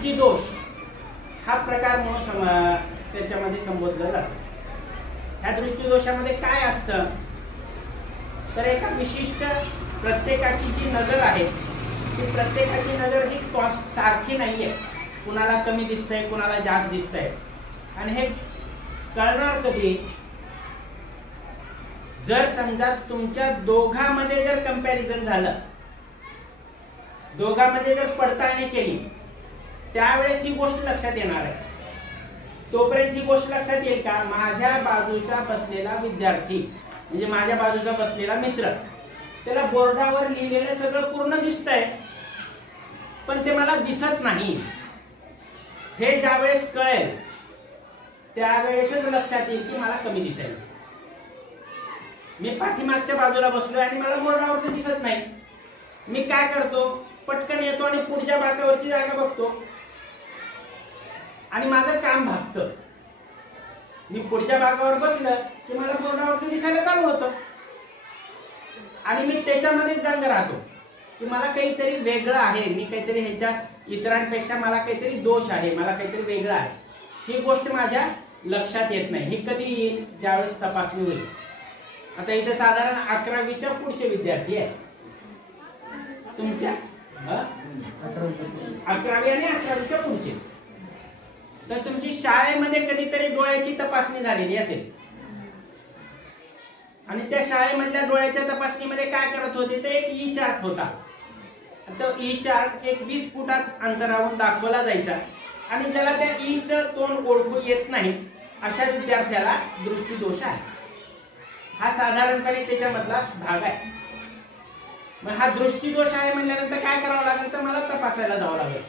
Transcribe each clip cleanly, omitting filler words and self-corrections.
दृष्टिदोष हा प्रकार म्हणून त्याच्यामध्ये संबोधलं जातं. ह्या दृष्टिदोषामध्ये काय असतं तर एका विशिष्ट प्रत्येकाची जी नजर आहे ती प्रत्येकाची नजर ही सारखी नाहीये. कुणाला कमी दिसतंय, कुणाला जास्त दिसतंय. आणि हे कळणार कधी जर समजा तुमच्या दोघांमध्ये जर कंपॅरिझन झालं, दोघांमध्ये जर पडताळणी केली त्यावेळेस ही गोष्ट लक्षात येणार आहे. तोपर्यंत ही गोष्ट लक्षात येईल का माझ्या बाजूचा बसलेला विद्यार्थी म्हणजे माझ्या बाजूचा बसलेला मित्र त्याला बोर्डावर लिहिलेलं सगळं पूर्ण दिसतंय पण ते मला दिसत नाही. हे ज्यावेळेस कळेल त्यावेळेसच लक्षात येईल की मला कमी दिसेल. मी पाठीमागच्या बाजूला बसलोय आणि मला बोर्डावरच दिसत नाही. मी काय करतो पटकन येतो आणि पुढच्या बाकावरची जागा बघतो आणि माझं काम भागतं. मी पुढच्या भागावर बसलं की मला बोर्डावरचं दिसायला चालू होतं आणि मी त्याच्यामध्येच दंग राहतो की मला काहीतरी वेगळं आहे, मी काहीतरी ह्याच्या इतरांपेक्षा मला काहीतरी दोष आहे, मला काहीतरी वेगळं आहे. ही गोष्ट माझ्या लक्षात येत नाही. ही कधी येईल ज्यावेळेस तपासणी होईल. आता इथे साधारण 11वीच्या पुढचे विद्यार्थी आहे तुमच्या 11वी आणि 11वीच्या पुढचे. तर तुमची शाळेमध्ये कधीतरी डोळ्याची तपासणी झालेली असेल आणि त्या शाळेमधल्या डोळ्याच्या तपासणीमध्ये काय करत होते तर एक ई चार्ट होता. तो ई चार्ट एक 20 फुटात अंतरावरून दाखवला जायचा आणि ज्याला त्या ईचं तोंड ओळखू येत नाही अशा विद्यार्थ्याला दृष्टिदोष आहे. हा साधारणपणे त्याच्यामधला भाग आहे. मग हा दृष्टिदोष आहे म्हणल्यानंतर काय करावं लागेल तर मला तपासायला जावं लागेल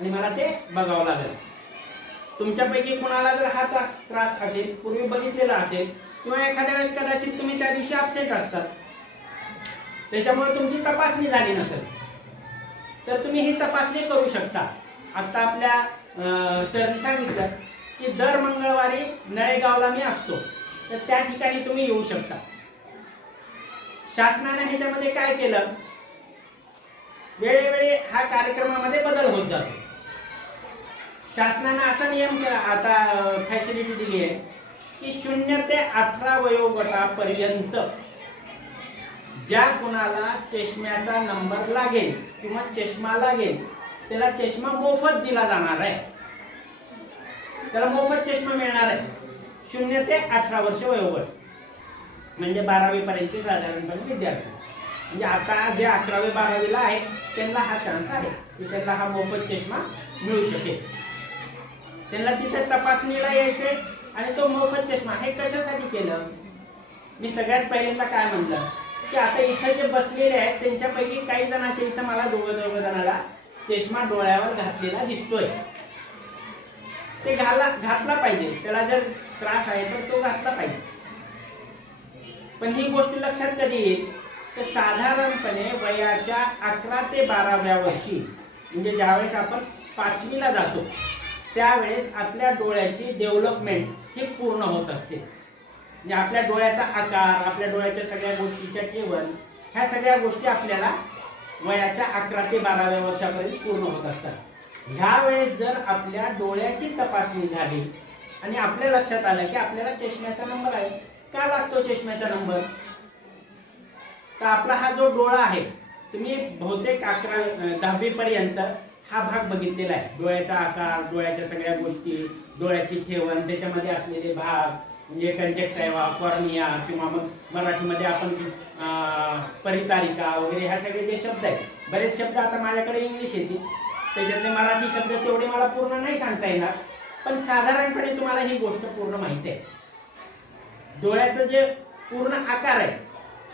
आणि मला ते बघावं लागेल. तुमच्यापैकी कुणाला जर हा त्रास असेल, पूर्वी बघितलेला असेल किंवा एखाद्या वेळेस कदाचित तुम्ही त्या दिवशी अपसेट असतात त्याच्यामुळे तुमची तपासणी झाली नसेल तर तुम्ही ही तपासणी करू शकता. आता आपल्या सरनी सांगितलं की दर मंगळवारी नळेगावला मी असतो तर त्या ठिकाणी तुम्ही येऊ शकता. शासनाने ह्याच्यामध्ये काय केलं वेळोवेळी हा कार्यक्रमामध्ये बदल होत जातो. शासनाने असा नियम केला, आता फॅसिलिटी दिली आहे की 0 ते 18 वयोगटापर्यंत ज्या कुणाला चष्म्याचा नंबर लागेल किंवा चष्मा लागेल त्याला चष्मा मोफत दिला जाणार आहे. त्याला मोफत चष्मा मिळणार आहे. 0 ते 18 वर्ष वयोगट म्हणजे 12वी पर्यंतचे साधारणपणे विद्यार्थी. म्हणजे आता जे 11वी 12वीला आहे त्यांना हा चान्स आहे की त्यांना हा मोफत चष्मा मिळू शकेल. त्यांना तिथे तपासणीला यायचे आणि तो मोफत चष्मा हे कशासाठी केलं मी सगळ्यात पहिल्यांदा काय म्हणलं की आता इथे जे बसलेले आहेत त्यांच्यापैकी काही जणांच्या इथं मला दोघं जणाला चष्मा डोळ्यावर घातलेला दिसतोय. ते घातला पाहिजे. त्याला जर त्रास आहे तर तो घातला पाहिजे. पण ही गोष्ट लक्षात कधी येईल तर साधारणपणे वयाच्या 11 ते 12व्या वर्षी म्हणजे ज्यावेळेस आपण 5वीला जातो त्यावेळेस आपल्या डोळ्याची डेव्हलपमेंट ही पूर्ण होत असते. म्हणजे आपल्या डोळ्याचा आकार, आपल्या डोळ्याच्या सगळ्या गोष्टीच्या केवळ ह्या सगळ्या गोष्टी आपल्याला वयाच्या 11 ते 12व्या वर्षापर्यंत पूर्ण होत असतात. ह्या वेळेस जर आपल्या डोळ्याची तपासणी झाली आणि आपल्या लक्षात आलं की आपल्याला चष्म्याचा नंबर आहे. का लागतो चष्म्याचा नंबर तर आपला हा जो डोळा आहे तुम्ही बहुतेक 10वी पर्यंत हा भाग बघितलेला आहे. डोळ्याचा आकार, डोळ्याच्या सगळ्या गोष्टी, डोळ्याची ठेवण, त्याच्यामध्ये असलेले भाग म्हणजे कंजक्टिव्हा, कॉर्निया किंवा मग मराठीमध्ये आपण परितारिका वगैरे ह्या सगळे जे शब्द आहेत. बरेच शब्द आता माझ्याकडे इंग्लिश येतील त्याच्यातले मराठी शब्द तेवढे मला पूर्ण नाही सांगता येणार पण साधारणपणे तुम्हाला ही गोष्ट पूर्ण माहिती आहे. डोळ्याचं जे पूर्ण आकार आहे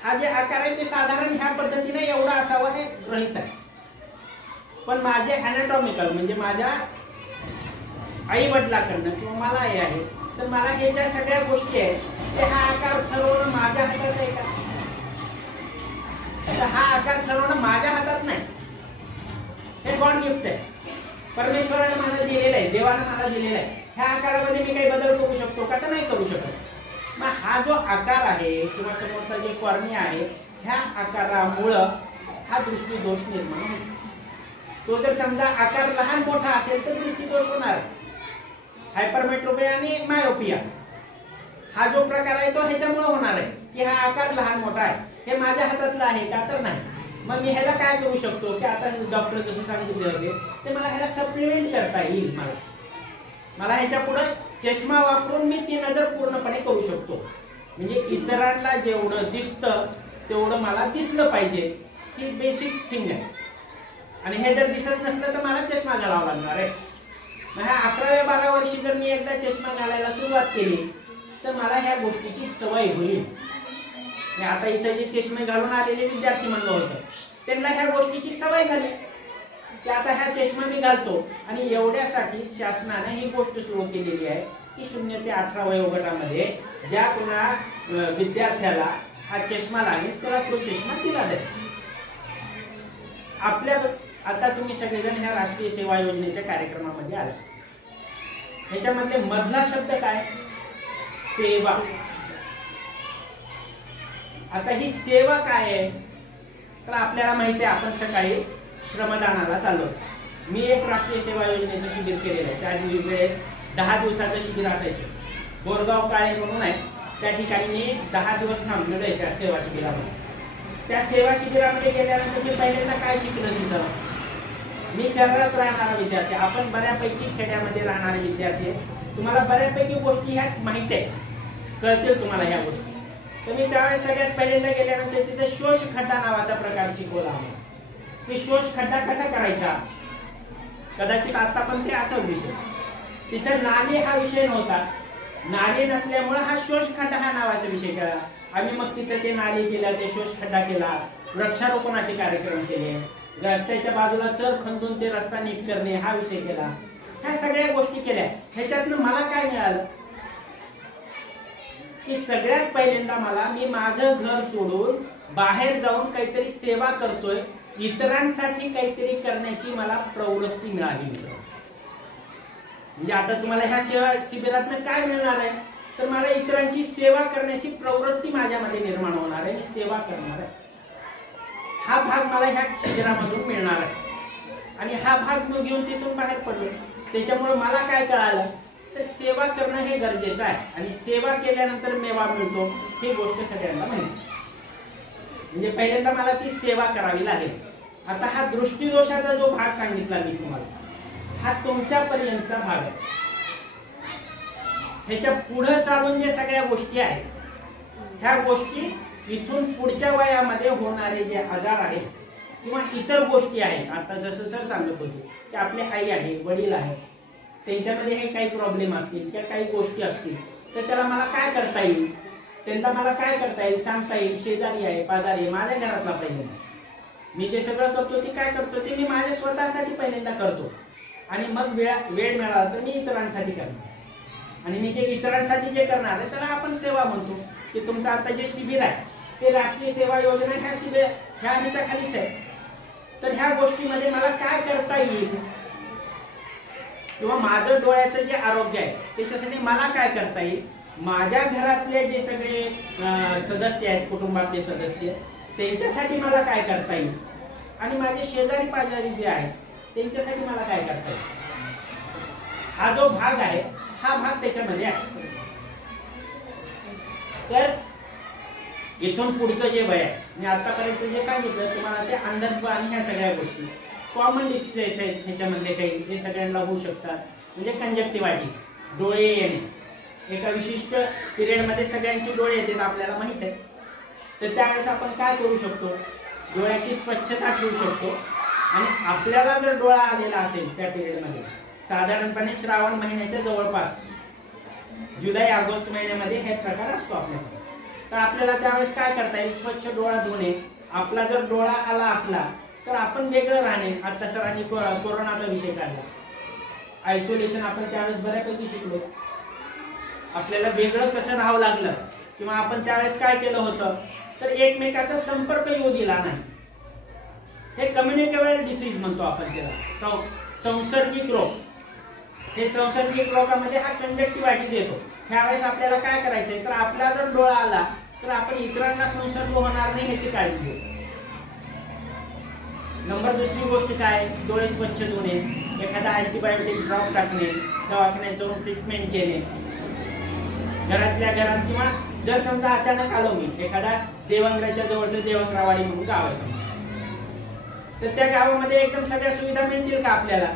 हा जे आकार आहे ते साधारण ह्या पद्धतीने एवढा असावा हे गृहीत आहे. पण माझे अॅनाटॉमिकल म्हणजे माझ्या आई वडिलांकडनं किंवा मला हे आहे तर मला हे ज्या सगळ्या गोष्टी आहेत ते हा आकार ठरवणं माझ्या हातात आहे का तर हा आकार ठरवणं माझ्या हातात नाही. हे गॉड गिफ्ट आहे. परमेश्वराने मला दिलेलं आहे, देवाने मला दिलेलं आहे. ह्या आकारामध्ये मी काही बदल करू शकतो का तर नाही करू शकत. मग हा जो आकार आहे किंवा समोरचा जे कॉर्निया आहे ह्या आकारामुळं हा दृष्टिदोष निर्माण होतो. तो जर समजा आकार लहान मोठा असेल तर दृष्टिदोष होणार. हायपरमेट्रोपिया आणि मायोपिया हा जो प्रकार आहे तो ह्याच्यामुळे होणार आहे की हा आकार लहान मोठा आहे. हे माझ्या हातातलं आहे का तर नाही. मग मी ह्याला काय करू शकतो की आता डॉक्टर जसं सांगितले होते ते मला ह्याला सप्लिमेंट करता येईल. मला ह्याच्या पुढे चष्मा वापरून मी ती नजर पूर्णपणे करू शकतो. म्हणजे इतरांना जेवढं दिसतं तेवढं मला दिसलं पाहिजे ही बेसिक थिंग आहे. आणि हे जर दिसत नसलं तर मला चष्मा घालावा लागणार आहे. मग ह्या 11व्या-12व्या वर्षी जर मी एकदा चष्मा घालायला सुरुवात केली तर मला ह्या गोष्टीची सवय होईल. आता इथे जे चष्मे घालून आलेले विद्यार्थी म्हणलं होतं त्यांना ह्या गोष्टीची सवय झाली की आता ह्या चष्मा मी घालतो. आणि एवढ्यासाठी शासनाने ही गोष्ट सुरू केलेली आहे की 0 ते 18 वयोगटामध्ये ज्या कोणा विद्यार्थ्याला हा चष्मा लागेल त्याला तो चष्मा दिला जाईल. आपल्या आता तुम्ही सगळेजण ह्या राष्ट्रीय सेवा योजनेच्या कार्यक्रमामध्ये आले. ह्याच्यामध्ये मधला शब्द काय? सेवा. आता ही सेवा काय आहे तर आपल्याला माहिती आहे आपण सकाळी श्रमदानाला चाललो. मी एक राष्ट्रीय सेवा योजनेचं शिबिर केलेलं आहे. त्या वेळेस 10 दिवसाचं शिबिर असायचं. बोरगाव काळे म्हणून आहे त्या ठिकाणी मी 10 दिवस थांबलेलो आहे त्या सेवा शिबिरामध्ये. त्या सेवा शिबिरामध्ये गेल्यानंतर मी पहिल्यांदा काय शिकलो तिथं, मी शहरात राहणारा विद्यार्थी, आपण बऱ्यापैकी खेड्यामध्ये राहणारे विद्यार्थी, तुम्हाला बऱ्यापैकी गोष्टी ह्या माहिती आहे, कळतील तुम्हाला ह्या गोष्टी. तर मी त्यावेळेस सगळ्यात पहिल्यांदा गेल्यानंतर तिथे शोष खड्डा नावाचा प्रकार शिकवला आम्हाला. की शोष खड्डा कसा करायचा, कदाचित आता पण ते असा विषय. तिथे नाली हा विषय नव्हता, नाली नसल्यामुळे हा शोष खड्डा हा नावाचा विषय केला. आम्ही मग तिथे ते नाली केल्या, ते शोष खड्डा केला, वृक्षारोपणाचे कार्यक्रम केले, रस्त्याच्या बाजूला चर खंदून ते रस्ता नीट करणे हा विषय केला. ह्या सगळ्या गोष्टी केल्या. ह्याच्यातनं मला काय मिळालं की सगळ्यात पहिल्यांदा मला, मी माझं घर सोडून बाहेर जाऊन काहीतरी सेवा करतोय, इतरांसाठी काहीतरी करण्याची मला प्रवृत्ती मिळाली. म्हणजे आता तुम्हाला ह्या सेवा शिबिरातनं काय मिळणार आहे तर मला इतरांची सेवा करण्याची प्रवृत्ती माझ्यामध्ये निर्माण होणार आहे, मी सेवा करणार आहे. हा भाग मला ह्या शिबिरामधून मिळणार आहे. आणि हा भाग मग घेऊन तिथून बाहेर पडलो. त्याच्यामुळे मला काय कळालं तर सेवा करणं हे गरजेचं आहे, आणि सेवा केल्यानंतर मेवा मिळतो ही गोष्ट सगळ्यांना माहिती. म्हणजे पहिल्यांदा मला ती सेवा करावी लागेल. आता हा दृष्टिदोषाचा जो भाग सांगितला मी तुम्हाला, हा तुमच्यापर्यंतचा भाग आहे. ह्याच्या पुढे चालून जे सगळ्या गोष्टी आहेत, ह्या गोष्टी इथून पुढच्या वयामध्ये होणारे जे आजार आहेत किंवा इतर गोष्टी आहेत, आता जसं सर सांगत होते की आपली आई आहे, वडील आहे, त्यांच्यामध्ये हे काही प्रॉब्लेम असतील किंवा काही गोष्टी असतील तर त्याला मला काय करता येईल, त्यांना मला काय करता येईल सांगता येईल. शेजारी आहे, पाजारी आहे, माझ्या घरातला पहिल्यांदा मी जे सगळं करतो ते काय करतो ते मी माझ्या स्वतःसाठी पहिल्यांदा करतो, आणि मग वेळ मिळाला तर मी इतरांसाठी करणार. आणि मी जे इतरांसाठी जे करणार आहे त्याला आपण सेवा म्हणतो. की तुमचं आता जे शिबिर आहे ते राष्ट्रीय सेवा योजना ह्या शिबिर ह्या ह्याच्या खालीच आहे. तर ह्या गोष्टीमध्ये मला काय करता येईल, किंवा माझं डोळ्याचं जे आरोग्य आहे त्याच्यासाठी मला काय करता येईल, माझ्या घरातले जे सगळे सदस्य आहेत, कुटुंबातले सदस्य, त्यांच्यासाठी मला काय करता येईल, आणि माझे शेजारी पाजारी जे आहेत त्यांच्यासाठी मला काय करता येईल. हा जो भाग आहे हा भाग त्याच्यामध्ये आहे. तर इथून पुढचं जे वय आहे, मी आतापर्यंत जे सांगितलं तुम्हाला ते अंधत्व आणि ह्या सगळ्या गोष्टी कॉमन डिसीज आहेत. ह्याच्यामध्ये काही जे सगळ्यांना होऊ शकतात, म्हणजे कंजक्टिव्हायटिस, डोळे येणे. एका विशिष्ट पिरियड मध्ये सगळ्यांचे डोळे येतात आपल्याला माहित आहे. तर त्यावेळेस आपण काय करू शकतो, डोळ्याची स्वच्छता ठेवू शकतो. आणि आपल्याला जर डोळा आलेला असेल त्या पिरियड मध्ये, साधारणपणे श्रावण महिन्याच्या जवळपास जुलै ऑगस्ट महिन्यामध्ये हे प्रकार असतो आपल्याकडे, तर आपल्याला त्यावेळेस काय करता येईल, स्वच्छ डोळा धुणे. आपला जर डोळा आला असला तर आपण वेगळं राहणे. आता सरांनी कोरोनाचा विषय काढला, आयसोलेशन आपण त्यावेळेस बऱ्यापैकी शिकलो. आपल्याला वेगळं कसं राहावं लागलं, किंवा आपण त्यावेळेस काय केलं होतं तर एकमेकाचा संपर्क येऊ दिला नाही. हे कम्युनिकेबल डिसीज म्हणतो आपण त्याला, संसर्गिक रोग. हे संसर्गिक रोगामध्ये हा कंजक्टिव्हायटिस येतो. त्यावेळेस आपल्याला काय करायचंय तर आपला जर डोळा आला तर आपण इतरांना संसर्ग होणार नाही याची काळजी घेऊ. नंबर दुसरी गोष्ट काय, डोळे स्वच्छ धुणे, एखादा अँटीबायोटिक ड्रॉप टाकणे, दवाखान्यात जाऊन ट्रीटमेंट घेणे, घरातल्या घरात, किंवा जर समजा अचानक आलो मी एखादा देवंगराच्या जवळचं देवंगरावाडी म्हणून गाव आहे समजा, तर त्या गावामध्ये एकदम सगळ्या सुविधा मिळतील का आपल्याला,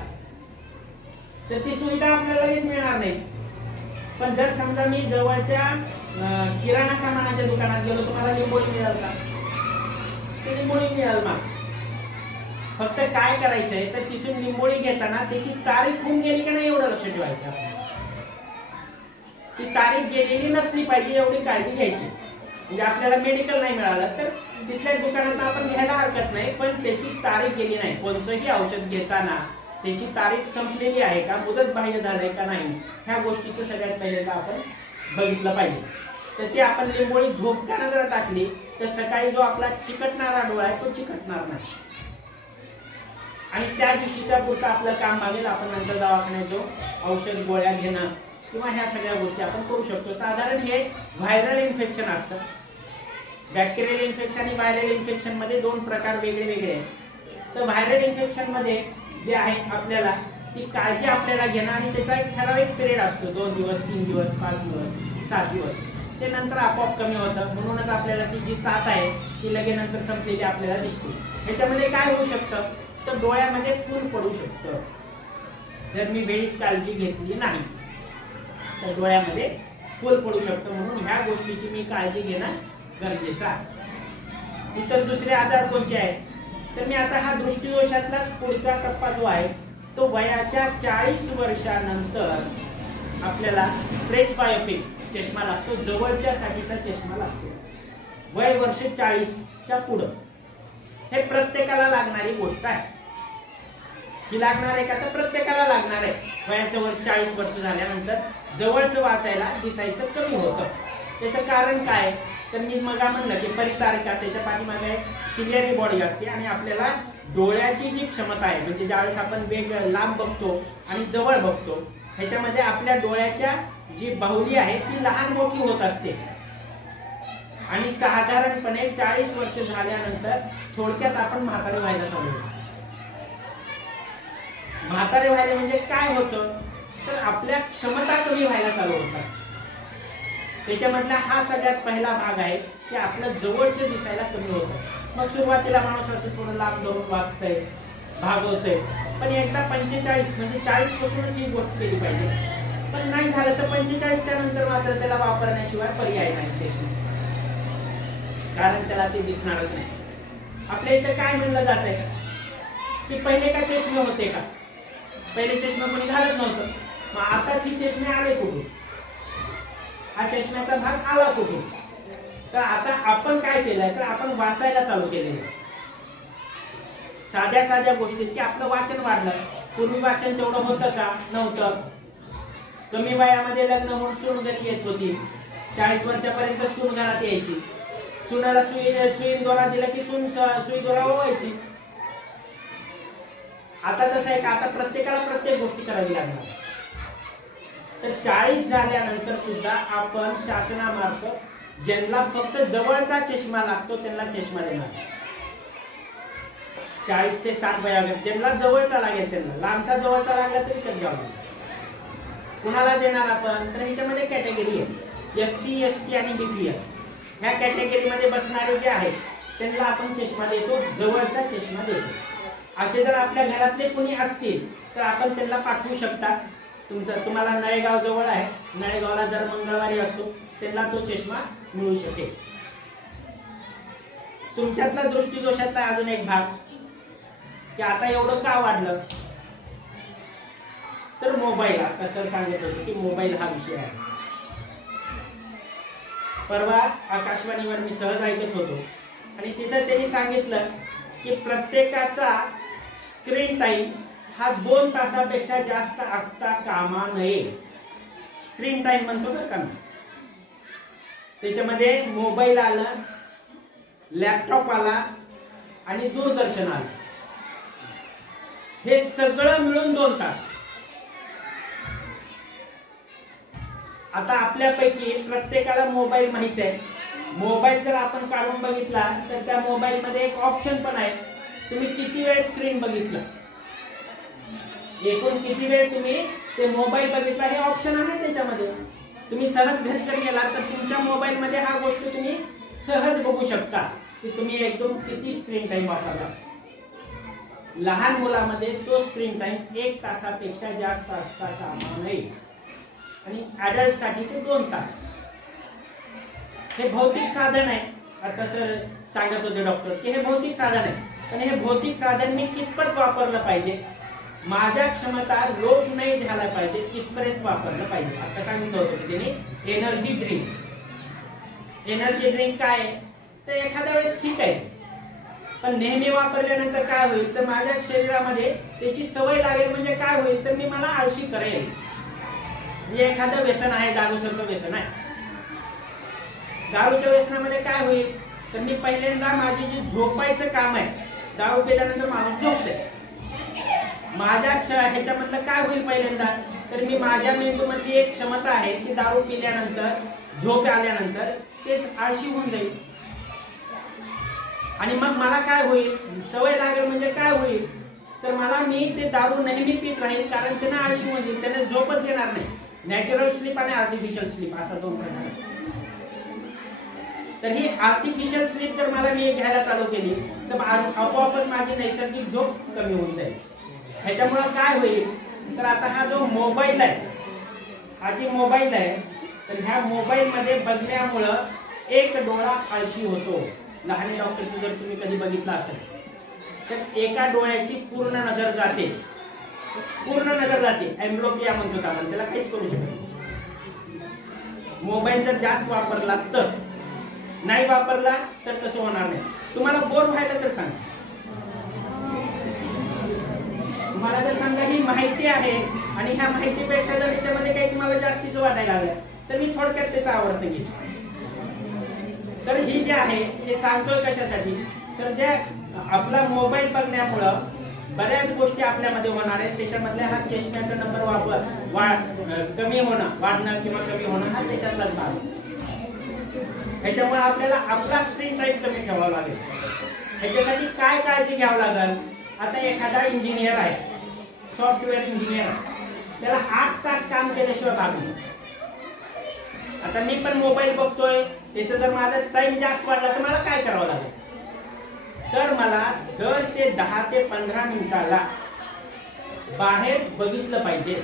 तर ती सुविधा आपल्याला लगेच मिळणार नाही. पण जर समजा मी जवळच्या किराणा सामानाच्या दुकानात गेलो, तुम्हाला लिंबोळी मिळेल का, ते लिंबोळी मिळेल ना. फक्त काय करायचंय तर तिथून लिंबोळी घेताना त्याची तारीख होऊन गेली का नाही एवढं लक्ष ठेवायचं. ती तारीख गेलेली नसली पाहिजे एवढी काळजी घ्यायची. म्हणजे आपल्याला मेडिकल नाही मिळालं तर तिथल्या दुकानात आपण घ्यायला हरकत नाही, पण त्याची तारीख गेली नाही. कोणतंही औषध घेताना त्याची तारीख संपलेली आहे का, मुदत बाह्य झालंय का नाही, ह्या गोष्टीचं सगळ्यात पहिल्यांदा आपण बघितलं पाहिजे. तर ती आपण लिंबोळी झोपताना जर टाकली तर सकाळी जो आपला चिकटणारा डोळा आहे तो चिकटणार नाही आणि त्या दिवशीच्या पुरतं आपलं काम मागेल. आपण नंतर दवाखान्यात जाऊन औषध गोळ्या घेणं किंवा ह्या सगळ्या गोष्टी आपण करू शकतो. साधारण हे व्हायरल इन्फेक्शन असतं. बॅक्टेरियल इन्फेक्शन आणि व्हायरल इन्फेक्शन मध्ये दोन प्रकार वेगळे वेगळे आहेत. तर व्हायरल इन्फेक्शन मध्ये जे आहे आपल्याला ती काळजी आपल्याला घेणं आणि त्याचा एक ठराविक पिरियड असतो, 2 दिवस 3 दिवस 5 दिवस 7 दिवस, ते नंतर आपोआप कमी होतं. म्हणूनच आपल्याला ती जी साथ आहे ती लगेच नंतर संपलेली आपल्याला दिसते. ह्याच्यामध्ये काय होऊ शकतं तर डोळ्यामध्ये फूल पडू शकतं. जर मी वेळीच काळजी घेतली नाही तर डोळ्यामध्ये फूल पडू शकतं. म्हणून ह्या गोष्टीची मी काळजी घेणं गरजेचं आहे. इतर दुसरे आजार कोणते आहेत तर मी आता हा दृष्टीदोषातलाच पुढचा टप्पा जो आहे तो वयाच्या 40 वर्षानंतर आपल्याला प्रेस्बायोपिक चष्मा लागतो. जवळच्या साठीचा चष्मा लागतो. वय वर्ष 40च्या पुढं हे प्रत्येकाला लागणारी गोष्ट आहे. ही लागणार आहे का तर प्रत्येकाला लागणार आहे. वयाच्या वर 40 वर्ष झाल्यानंतर जवळचं वाचायला दिसायचं कमी होतं. त्याचं कारण काय तर मी मग म्हणलं की परितारिका, त्याच्या पाठीमागे सिलिअरी बॉडी असते आणि आपल्याला डोळ्याची जी क्षमता आहे म्हणजे ज्यावेळेस आपण वेग लांब बघतो आणि जवळ बघतो ह्याच्यामध्ये आपल्या डोळ्याच्या जी बाहुली आहे ती लहान मोठी होत असते आणि साधारणपणे 40 वर्ष झाल्यानंतर थोडक्यात आपण म्हातारे व्हायला चालू होतो. म्हातारे व्हायला म्हणजे काय होतं तर आपल्या क्षमता कमी व्हायला चालू होतात. त्याच्यामधला हा सगळ्यात पहिला भाग आहे की आपलं जवळचं दिसायला कमी होतं. मग सुरुवातीला माणूस असं थोडं लांब धरून वाचतंय, भागवतंय, पण एकदा 45 म्हणजे 40 पासूनच ही गोष्ट केली पाहिजे. पण नाही झालं तर 45च्या नंतर मात्र त्याला वापरण्याशिवाय पर्याय नाही, कारण त्याला ते दिसणारच नाही. आपल्या इथे काय म्हणलं जात आहे की पहिले का चष्मे होते का, पहिले चष्मा कोणी घालत नव्हतं, मग आताच ही चष्मे आले कुठून, हा चष्म्याचा भाग आला कुठून. तर आता आपण काय केलंय तर आपण वाचायला चालू केलेलं. साध्या साध्या गोष्टीत की आपलं वाचन वाढलं. पूर्वी वाचन तेवढं होतं का, नव्हतं. कमी वयामध्ये लग्न होऊन सून घरी येत होती. 40 वर्षापर्यंत सून घरात यायची. सुनाला सुई दोरा दिला की सून सुई दोरा ओवायची. आता कसं आहे का आता प्रत्येकाला प्रत्येक गोष्टी करावी लागणार. तर 40 झाल्यानंतर सुद्धा आपण शासनामार्फत ज्यांना फक्त जवळचा चष्मा लागतो त्यांना चष्मा देणार. 40 ते 60 वयागत ज्यांना जवळचा लागेल त्यांना, लांबचा जवळचा लागला तरी कधी घ्यावा. कुणाला देणार आपण तर ह्याच्यामध्ये कॅटेगरी आहे, SC ST आणि BPL. ह्या कॅटेगरीमध्ये बसणारे जे आहेत त्यांना आपण चष्मा देतो, जवळचा चष्मा देतो. असे जर आपल्या घरातले कोणी असतील तर आपण त्यांना पाठवू शकता. तुम्हाला नळेगाव जवळ आहे, नळेगावला जर मंगळवारी असतो त्यांना तो चष्मा मिळू शकेल. तुमच्यातला दृष्टीदोषातला अजून एक भाग की आता एवढं का वाढलं तर मोबाईल. आता सर सांगत होते की मोबाईल हा विषय आहे. परवा आकाशवाणीवर मी सहज ऐकत होतो आणि तिथं त्यांनी सांगितलं की प्रत्येकाचा स्क्रीन टाइम हा 2 तासापेक्षा जास्त असता कामा नये. स्क्रीन टाइम म्हणतो बरं का. त्याच्यामध्ये मोबाईल आला, लॅपटॉप आला आणि दूरदर्शन आलं, हे सगळं मिळून 2 तास. आता आपल्यापैकी प्रत्येकाला मोबाईल माहित आहे. मोबाईल जर आपण काढून बघितला तर त्या मोबाईल मध्ये एक ऑप्शन पण आहे तुम्ही किती वेळ स्क्रीन बघितलं, एकूण किती वेळ तुम्ही ते मोबाईल बघितला हे ऑप्शन आहे त्याच्यामध्ये. तुम्ही सहज घरी जर गेला तर तुमच्या मोबाईल मध्ये हा गोष्ट तुम्ही सहज बघू शकता की तुम्ही एकदम किती स्क्रीन टाइम वापरला. लहान मुलामध्ये तो स्क्रीन टाइम 1 तासापेक्षा जास्त असता कामा नये आणि ऍडल्ट साठी ते 2 तास. हे भौतिक साधन आहे. आता सर सांगत होते डॉक्टर की हे भौतिक साधन आहे, पण हे भौतिक साधन मी कितपत वापरलं पाहिजे, माझ्या क्षमता लोप नाही झाला पाहिजे इथपर्यंत वापरलं पाहिजे. आता सांगितलं होतं की त्यांनी एनर्जी ड्रिंक. एनर्जी ड्रिंक काय आहे तर एखाद्या वेळेस ठीक आहे, पण नेहमी वापरल्यानंतर काय होईल तर माझ्या शरीरामध्ये त्याची सवय लागेल. म्हणजे काय होईल तर मी मला आळशी करेल. म्हणजे एखादं व्यसन आहे, दारूसारखं व्यसन आहे. दारूच्या व्यसनामध्ये काय होईल तर मी पहिल्यांदा माझी जी झोपायचं काम आहे, दारू पिल्यानंतर माणूस झोपते. माझ्या ह्याच्यामधलं काय होईल पहिल्यांदा तर मी माझ्या मेंदूमधली एक क्षमता आहे की दारू पिल्यानंतर झोप आल्यानंतर तेच आळशी होऊन जाईल. आणि मग मला काय होईल, सवय लागेल. म्हणजे काय होईल तर मला मी ते दारू नेहमी पित राहील, कारण त्यांना आळशी होऊन जाईल, त्यांना झोपच घेणार नाही. नॅचरल स्लीप आणि आर्टिफिशियल स्लीप असा 2 प्रकार आहे. तर ही आर्टिफिशियल स्लीप जर मला मी घ्यायला चालू केली तर आपोआपच माझी नैसर्गिक झोप कमी होऊन जाईल. ह्याच्यामुळे काय होईल तर आता हा जो मोबाईल आहे, हा जी मोबाईल आहे तर ह्या मोबाईल मध्ये बघण्यामुळं एक डोळा आळशी होतो. लहान डॉक्टरचं जर तुम्ही कधी बघितलं असेल तर एका डोळ्याची पूर्ण नजर जाते, पूर्ण नजर जाते. एम्ब्लोपिया म्हणतो आपण त्याला, काहीच करू शकत नाही. मोबाईल जर जास्त वापरला तर, नाही वापरला तर तसं होणार नाही. तुम्हाला बोर व्हायला तर सांगा, तुम्हाला जर समजा ही माहिती आहे आणि ह्या माहितीपेक्षा जर त्याच्यामध्ये काही तुम्हाला जास्तीच वाटायला लागलं तर मी थोडक्यात त्याचा आवर्त घेईन. तर ही जे आहे हे सांगतोय कशासाठी तर ज्या आपला मोबाईल बघण्यामुळं बऱ्याच गोष्टी आपल्यामध्ये होणार आहेत. त्याच्यामधल्या हा चष्म्याचा नंबर कमी होणं, वाढणं किंवा कमी होणं हा त्याच्यातलाच भाग. ह्याच्यामुळे आपल्याला आपला स्क्रीन टाइम कमी ठेवावा लागेल. ह्याच्यासाठी काय काळजी घ्यावी लागेल. आता एखादा इंजिनियर आहे, सॉफ्टवेअर इंजिनियर, त्याला 8 तास काम केल्याशिवाय भागलं. आता मी पण मोबाईल बघतोय, त्याचं जर माझा टाइम जास्त वाढला तर मला काय करावं लागेल तर मला दर ते 10 ते 15 मिनिटाला बाहेर बघितलं पाहिजे.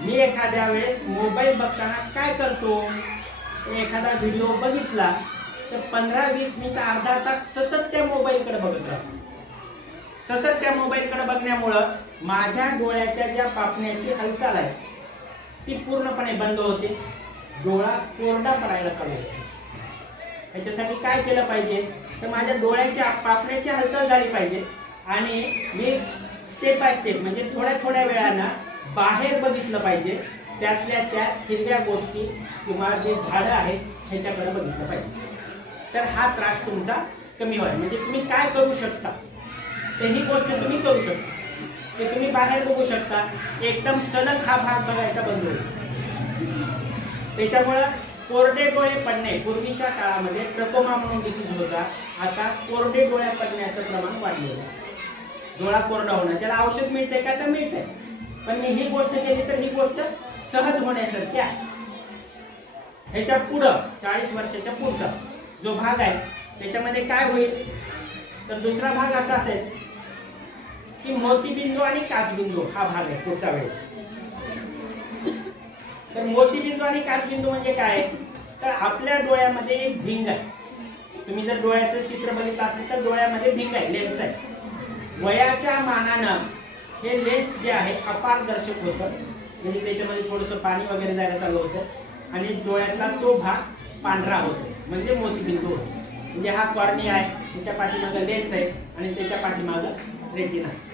मी एखाद्या वेळेस मोबाईल बघताना काय करतो, एखादा व्हिडिओ बघितला तर 15-20 मिनिट, अर्धा तास सतत त्या मोबाईलकडे बघत राहतो. सतत त्या मोबाईलकडे बघण्यामुळं माझ्या डोळ्याच्या ज्या पापण्याची हालचाल आहे ती पूर्णपणे बंद होते, डोळा कोरडा पडायला चालू होतो. याच्यासाठी काय केलं पाहिजे तर माझ्या डोळ्याच्या पापण्याची हालचाल झाली पाहिजे आणि मी स्टेप बाय स्टेप म्हणजे थोड्या थोड्या वेळानं बाहेर बघितलं पाहिजे. त्यातल्या त्या हिरव्या गोष्टी किंवा जे झाडं आहेत ह्याच्याकडे बघितलं पाहिजे. तर हा त्रास तुमचा कमी होईल. म्हणजे तुम्ही काय करू शकता तर ही गोष्ट तुम्ही करू शकता की तुम्ही बाहेर बघू शकता. एकदम सलग हा भाग बघायचा बंद होईल. त्याच्यामुळं कोरडे डोळे पडणे, पूर्वीच्या काळामध्ये ट्रकोमा म्हणून डिसीज होता, आता कोरडे डोळे पडण्याचं प्रमाण वाढलेलं आहे. डोळा कोरडा होणं त्याला औषध मिळते का तर मिळते, पण मी ही गोष्ट केली तर ही गोष्ट सहज होण्यासारखी आहे. ह्याच्या पुढं 40 वर्षाच्या पुढचा जो भाग आहे त्याच्यामध्ये काय होईल तर दुसरा भाग असा असेल की मोतीबिंदू आणि काचबिंदू हा भाग आहे पुढच्या वेळेस. तर मोतीबिंदू आणि काचबिंदू म्हणजे काय तर आपल्या डोळ्यामध्ये एक भिंग आहे. तुम्ही जर डोळ्याचं चित्र बघितलं असेल तर डोळ्यामध्ये भिंग आहे, लेन्स आहे. वयाच्या मानानं हे लेन्स जे आहे अपारदर्शक होतं, म्हणजे त्याच्यामध्ये थोडंसं पाणी वगैरे जायला चालू होतं आणि डोळ्यातला तो भाग पांढरा होतो म्हणजे मोतीबिंदू होतो. म्हणजे हा कॉर्निया आहे, त्याच्या पाठीमागं लेन्स आहे आणि त्याच्या पाठीमागं रेटिना आहे.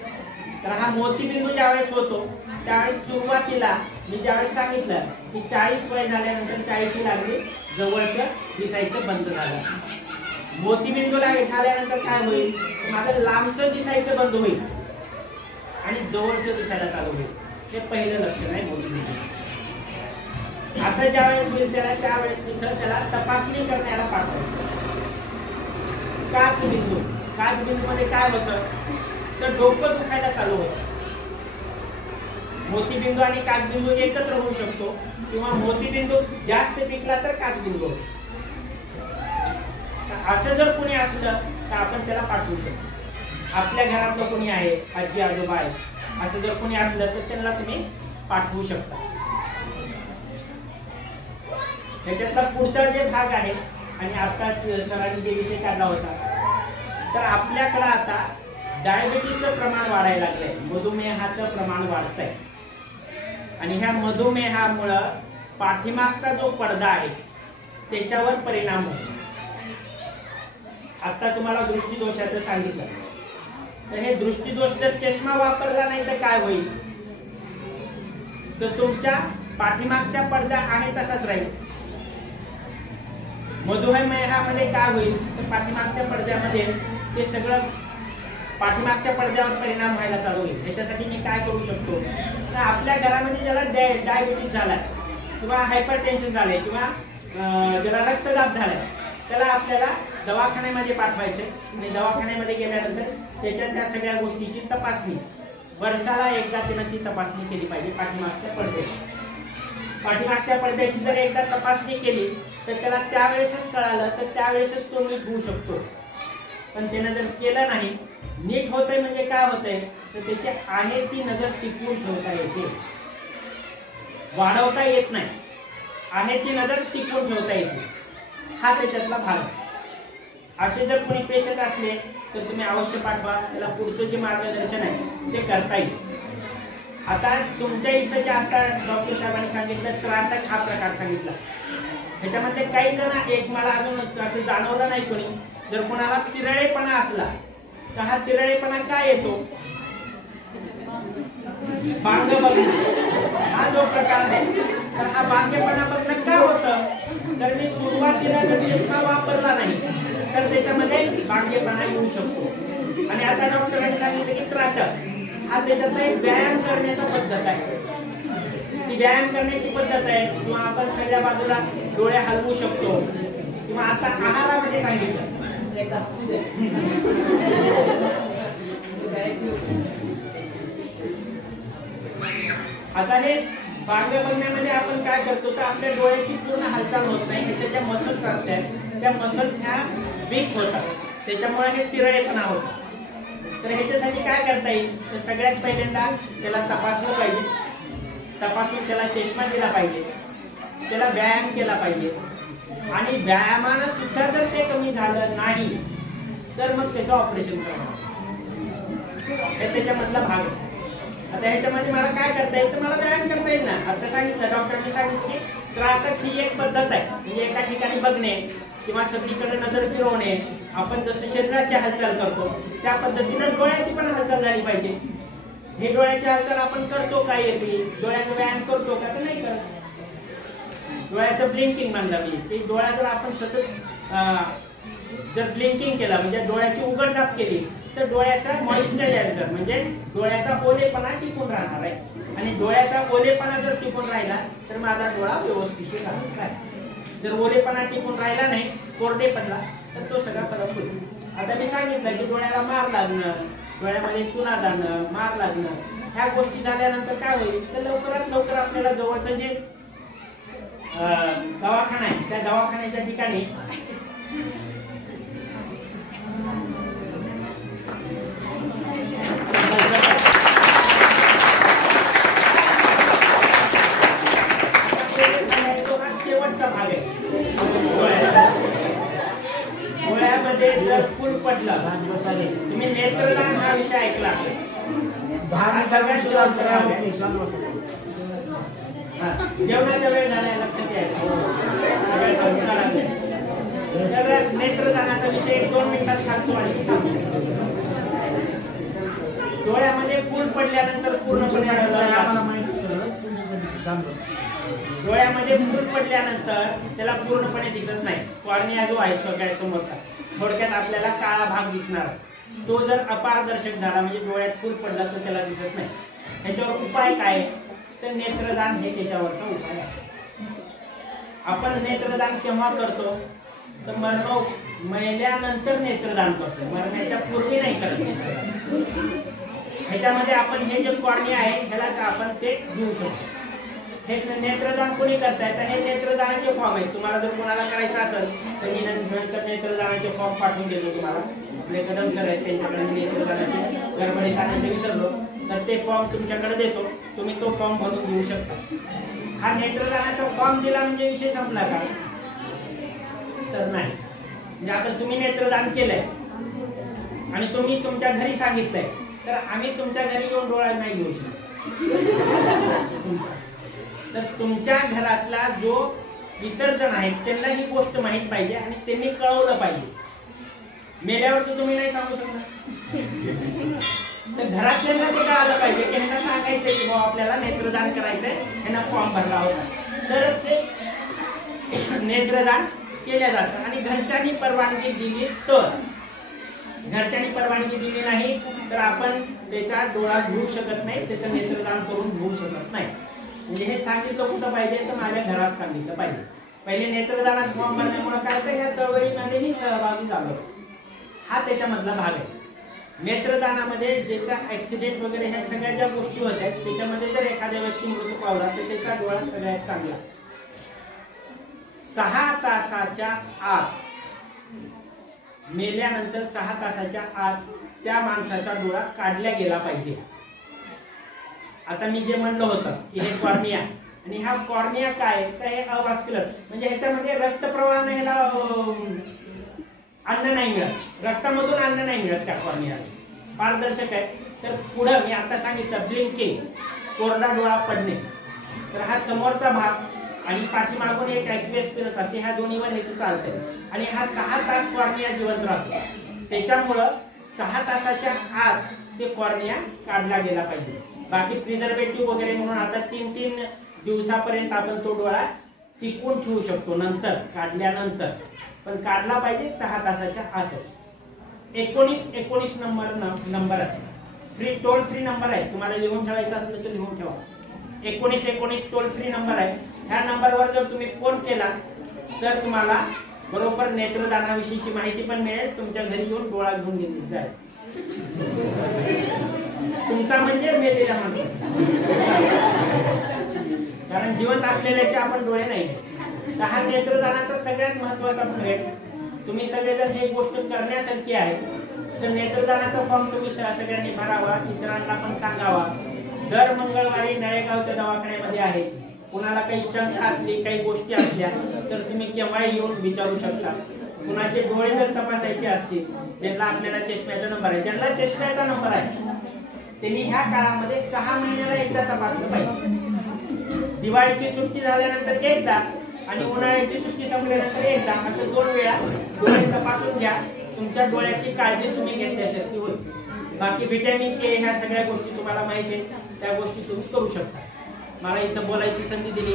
तर हा मोतीबिंदू ज्यावेळेस होतो त्यावेळेस सुरुवातीला मी ज्यावेळेस सांगितलं की 40 वय झाल्यानंतर 40 लागली जवळचं दिसायचं बंद झालं. मोतीबिंदू झाल्यानंतर काय होईल माझं लांबचं दिसायचं बंद होईल आणि जवळचं दिसायला चालू होईल. हे पहिलं लक्षण आहे मोतीबिंदू. असं ज्यावेळेस होईल त्यावेळेस तिथं त्याला तपासणी करण्याला पाठवायचं. काचबिंदू, काचबिंदूमध्ये काय होतं तर डोकं दुखायला चालू होतं. मोतीबिंदू आणि काचबिंदू एकत्र होऊ शकतो किंवा मोतीबिंदू जास्त पिकला तर काचबिंदू होतो. असं जर कोणी असलं तर आपण त्याला पाठवू शकतो. आपल्या घरातलं कोणी आहे, आजी आजोबा आहे, असं जर कोणी असलं तर त्यांना तुम्ही पाठवू शकता. त्याच्यातला पुढचा जे भाग आहे आणि आता सरांनी जे विषय काढला होता तर आपल्याकडे आता डायबिटीसचं प्रमाण वाढायला लागलंय, मधुमेहाचं प्रमाण वाढतंय आणि ह्या मधुमेहामुळं पाठीमागचा जो पडदा आहे त्याच्यावर परिणाम होतो. आता तुम्हाला दृष्टीदोषाचं सांगितलं तर हे दृष्टीदोष जर चष्मा वापरला नाही तर काय होईल तर तुमच्या पाठीमागचा पडदा आहे तसाच राहील. मधुमेहामध्ये काय होईल तर पाठीमागच्या पडद्यामध्ये ते सगळं पाठीमागच्या पडद्यावर परिणाम व्हायला चालू होईल. याच्यासाठी मी काय करू शकतो तर आपल्या घरामध्ये ज्याला डायबिटीस झालाय किंवा हायपरटेन्शन झालंय किंवा ज्याला रक्तदाब झालाय त्याला आपल्याला दवाखान्यामध्ये पाठवायचे आणि दवाखान्यामध्ये गेल्यानंतर त्याच्या त्या सगळ्या गोष्टीची तपासणी वर्षाला एकदा त्यानं ती तपासणी केली पाहिजे. पाठीमागच्या पडद्याची जर एकदा तपासणी केली तर त्याला त्यावेळेसच कळालं तर त्यावेळेसच तो नीट होऊ शकतो. पण त्यानं जर केलं नाही, नीट होतंय म्हणजे काय होतंय तर त्याची आहे ती नजर टिकवून ठेवता येते, वाढवता येत नाही. आहे ती नजर टिकवून ठेवता येते, हा त्याच्यातला भाग. असे जर कोणी पेशंट असले तर तुम्ही अवश्य पाठवा, त्याला पुढचं जे मार्गदर्शन आहे ते करता येईल. आता तुमच्या इथं जे आता डॉक्टर साहेबांनी सांगितलं त्राटक हा प्रकार सांगितला, ह्याच्यामध्ये काही जण एक मला अजून असं जाणवलं नाही कोणी, जर कोणाला तिरळेपणा असला तर हा तिरळेपणा काय येतो बांग बघणं हा जो प्रकार आहे तर हा बांगेपणा बघणं काय होतं तर मी सुरुवातीला जर चष्मा वापरला नाही तर त्याच्यामध्ये बांगेपणा येऊ शकतो. आणि आता डॉक्टरांनी सांगितलं की त्राटक हा त्याच्यातला एक व्यायाम करण्याचा पद्धत आहे. ती व्यायाम करण्याची पद्धत आहे किंवा आपण सगळ्या बाजूला डोळे हलवू शकतो किंवा आता आहारामध्ये सांगितलं आता हे बांगे बघण्यामध्ये आपण काय करतो तर आपल्या डोळ्याची पूर्ण हालचाल होत नाही, ह्याच्या ज्या मसल्स असतात त्या मसल्स ह्या वीक होतात, त्याच्यामुळे हे तिरळेपणा होतं. तर ह्याच्यासाठी काय करता येईल तर सगळ्यात पहिल्यांदा त्याला तपासलं पाहिजे, तपासून त्याला चष्मा दिला पाहिजे, त्याला व्यायाम केला पाहिजे आणि व्यायामानं सुद्धा जर ते कमी झालं नाही तर मग त्याचं ऑपरेशन करणार, हे त्याच्यामधला भाग आहे. आता ह्याच्यामध्ये मला काय करता येईल तर मला व्यायाम करता येईल ना. आता सांगितलं डॉक्टरने सांगितलं की त्राटक ही एक पद्धत आहे, म्हणजे एका ठिकाणी बघणे किंवा सगळीकडे नजर फिरवणे. आपण जसं शरीराची हालचाल करतो त्या पद्धतीनं डोळ्याची पण हालचाल झाली पाहिजे. हे डोळ्याची हालचाल आपण करतो काय येते, डोळ्याचा व्यायाम करतो का तर नाही करत. डोळ्याचं ब्लिंकिंग म्हणलं मी, की डोळा जर आपण सतत जर ब्लिंकिंग केला म्हणजे डोळ्याची उघडझाप केली तर डोळ्याचा मॉइश्चरायझर म्हणजे डोळ्याचा ओलेपणा टिकून राहणार आहे आणि डोळ्याचा ओलेपणा जर टिकून राहिला तर माझा डोळा व्यवस्थित राहणार. जर ओलेपणा टिकून राहिला नाही, कोरडे पडला तर तो सगळा फरक होईल. आता मी सांगितलं की डोळ्याला मार लागणं, डोळ्यामध्ये चुना जाणं, मार लागणं, ह्या गोष्टी झाल्यानंतर काय होईल तर लवकरात लवकर आपल्याला जवळचं जे दवाखाना आहे त्या दवाखान्याच्या ठिकाणी शेवटचा भाग आहे. डोळ्यामध्ये जर फूल पडलं, तुम्ही नेत्रदान हा विषय ऐकला असेल, सगळ्यात शेवटचा भाग आहे. जेवणाचा वेळ झालाय लक्षात यायला, नेत्रदानाचा विषय 1-2 मिनिटात सांगतो आणि डोळ्यामध्ये फूल पडल्यानंतर पूर्णपणे डोळ्यामध्ये फूल पडल्यानंतर त्याला पूर्णपणे दिसत नाही. कॉर्निया जो आहे सगळ्यात समोरचा, थोडक्यात आपल्याला काळा भाग दिसणार, तो जर अपारदर्शक झाला म्हणजे डोळ्यात फूल पडला तर त्याला दिसत नाही. ह्याच्यावर उपाय काय तर नेत्रदान हे त्याच्यावरचा उपाय आहे. आपण नेत्रदान केव्हा करतो तर मेल्यानंतर नेत्रदान करतो, मरण्याच्या पूर्वी नाही करत नेत्रदान. ह्याच्यामध्ये आपण हे जे कॉर्निया आहे ह्याला आपण ते घेऊ शकतो. हे नेत्रदान कोणी करताय तर हे नेत्रदानाचे फॉर्म आहेत. तुम्हाला जर कोणाला करायचं असेल तर मी नंतर नेत्रदानाचे फॉर्म पाठवून देतो तुम्हाला. आपले कदम सर आहेत त्यांच्याकडे मी नेत्रदानाचे गडबडीत आणायचे विसरलो तर ते फॉर्म तुमच्याकडे देतो, तुम्ही तो फॉर्म भरून घेऊ शकता. हा नेत्रदानाचा फॉर्म दिला म्हणजे विषय संपला का? तर नाही. म्हणजे आता तुम्ही नेत्रदान केलंय आणि तुम्ही तुमच्या घरी सांगितलंय तर आम्ही तुमच्या घरी येऊन डोळा नाही घेऊ शकतो. तर तुमच्या घरातला जो इतर जण आहेत त्यांना ही गोष्ट माहित पाहिजे आणि त्यांनी कळवलं पाहिजे. मेल्यावर तर तुम्ही नाही सांगू शकणार. तर घरातल्यांना ते कळालं पाहिजे की यांना सांगायचंय की बाबा आपल्याला नेत्रदान करायचंय, यांना फॉर्म भरला होता, तरच ते नेत्रदान केल्या जातं. आणि घरच्यांनी परवानगी दिली तर, घरच्यांनी परवानगी दिली नाही तर आपण त्याचा डोळा घेऊ शकत नाही, त्याचं नेत्रदान करून घेऊ शकत नाही. म्हणजे हे सांगितलं कुठं पाहिजे तर माझ्या घरात सांगितलं पाहिजे. पहिले नेत्रदानात फॉर्म भरण्यामुळे काय तर या चळवळीमध्ये मी सहभागी झालो, हा त्याच्यामधला भाग आहे. नेत्रदानामध्ये ज्याचा ऍक्सिडेंट वगैरे ह्या सगळ्या ज्या गोष्टी होत्या त्याच्यामध्ये जर एखाद्या व्यक्ती मृत्यू पावला तर त्याचा डोळा सगळ्यात चांगला 6 तासाच्या आत, मेल्यानंतर 6 तासाच्या आत त्या माणसाचा डोळा काढला गेला पाहिजे. आता मी जे म्हणलं होतं की हे कॉर्निया, आणि हा कॉर्निया काय तर हे अवास्क्युलर म्हणजे ह्याच्यामध्ये रक्तप्रवाह ह्याला अन्न नाही मिळत, रक्तामधून अन्न नाही मिळत त्या कॉर्नियाला, पारदर्शक आहे. तर पुढं मी आता सांगितलं ब्लिंकिंग, कोरडा डोळा पडणे, तर हा समोरचा भाग आणि पाठीमागून एक ऍक्युएस फिरत असते, ह्या दोन्हीवर ह्याचं चालतंय. आणि हा 6 तास कॉर्निया जिवंत राहतो. त्याच्यामुळं 6 तासाच्या आत ते कॉर्निया काढला गेला पाहिजे. बाकी प्रिझर्वेटिव्ह वगैरे म्हणून आता 3-3 दिवसापर्यंत आपण तो डोळा टिकवून ठेवू शकतो नंतर काढल्यानंतर, पण काढला पाहिजे 6 तासाच्या आतच. 19 नंबर आहे, फ्री टोल फ्री नंबर आहे, तुम्हाला लिहून ठेवायचं असलं तर लिहून ठेवा. 19 टोल फ्री नंबर आहे. ह्या नंबरवर जर तुम्ही फोन केला तर तुम्हाला बरोबर नेत्रदानाविषयीची माहिती पण मिळेल, तुमच्या घरी येऊन डोळा घेऊन घेतली जाईल. तुमचा म्हणजे मेलेल्या माणसाचा, कारण जिवंत असलेल्याचे आपण डोळे नाही. तर हा नेत्रदानाचा सगळ्यात महत्वाचा भाग. तुम्ही सगळेजण जे गोष्ट करण्यासारखी आहे तर नेत्रदानाचा फॉर्म तुम्ही सगळ्यांनी भरावा, इतरांना पण सांगावा. दर मंगळवारी नळेगावच्या दवाखान्यामध्ये आहे. कुणाला काही शंका असली, काही गोष्टी असल्या तर तुम्ही केव्हाही येऊन विचारू शकता. कुणाचे डोळे जर तपासायचे असतील, ज्यांना आपल्याला चष्म्याचा नंबर आहे, ज्यांना चष्म्याचा नंबर आहे त्यांनी ह्या काळामध्ये 6 महिन्याला एकदा तपासलं पाहिजे. दिवाळीची सुट्टी झाल्यानंतर एकदा आणि उन्हाळ्याची सुट्टी संपल्यानंतर एकदा, असं 2 वेळा डोळे तपासून घ्या. तुमच्या डोळ्याची काळजी तुम्ही घेतल्यासारखी होईल. बाकी व्हिटॅमिन के ह्या सगळ्या गोष्टी तुम्हाला माहिती आहे, त्या गोष्टी तुम्ही करू शकता. मला इथं बोलायची संधी दिली